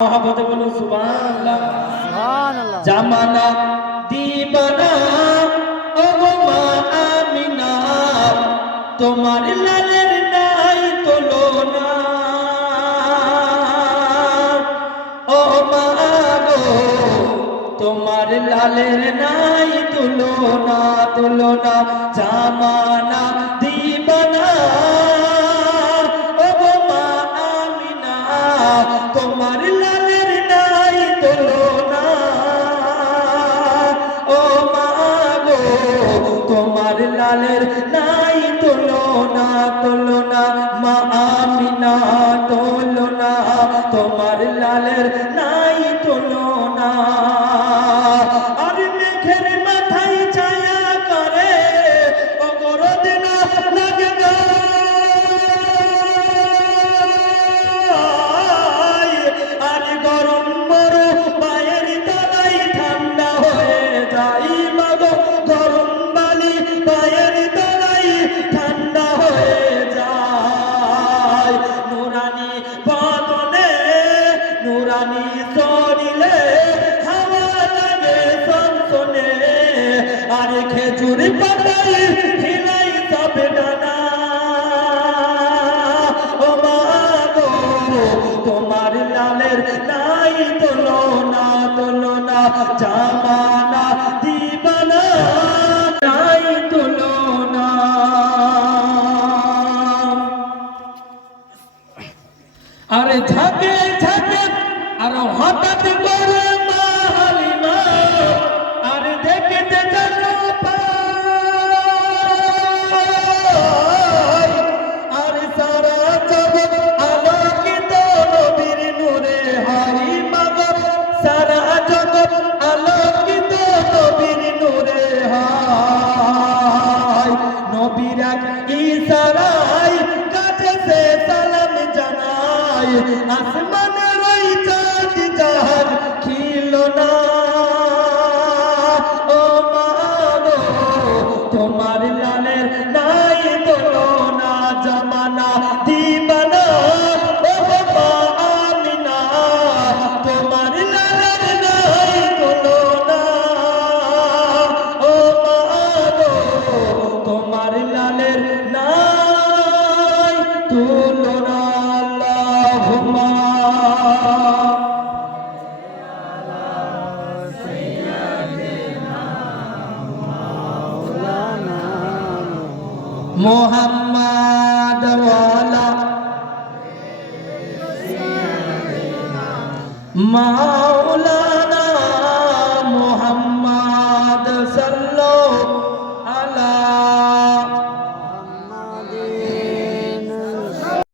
মহাবতে বলুন সুবহানাল্লাহ। জামানা দিবানা ও গো মা আমিনা তোমার লালের নাই তুলনা ও মা গো তোমার লালের নাই তুলনা তুলনা জামানা তোমার তোলো নাই তুলনা তুলনা। মা আমিনা তুলনা। তোমার লালের নাই খেজুর পাতাই হিলাই তবে ডানা ও মা গো, তোমার লালের নাই তুলনা তুলনা, জামানা, দিবানা, নাই তুলনা। আরে ঝাঁকে ঝাঁকে, আর হঠাৎ করে জানাই মোহাম্মদ ওয়ালা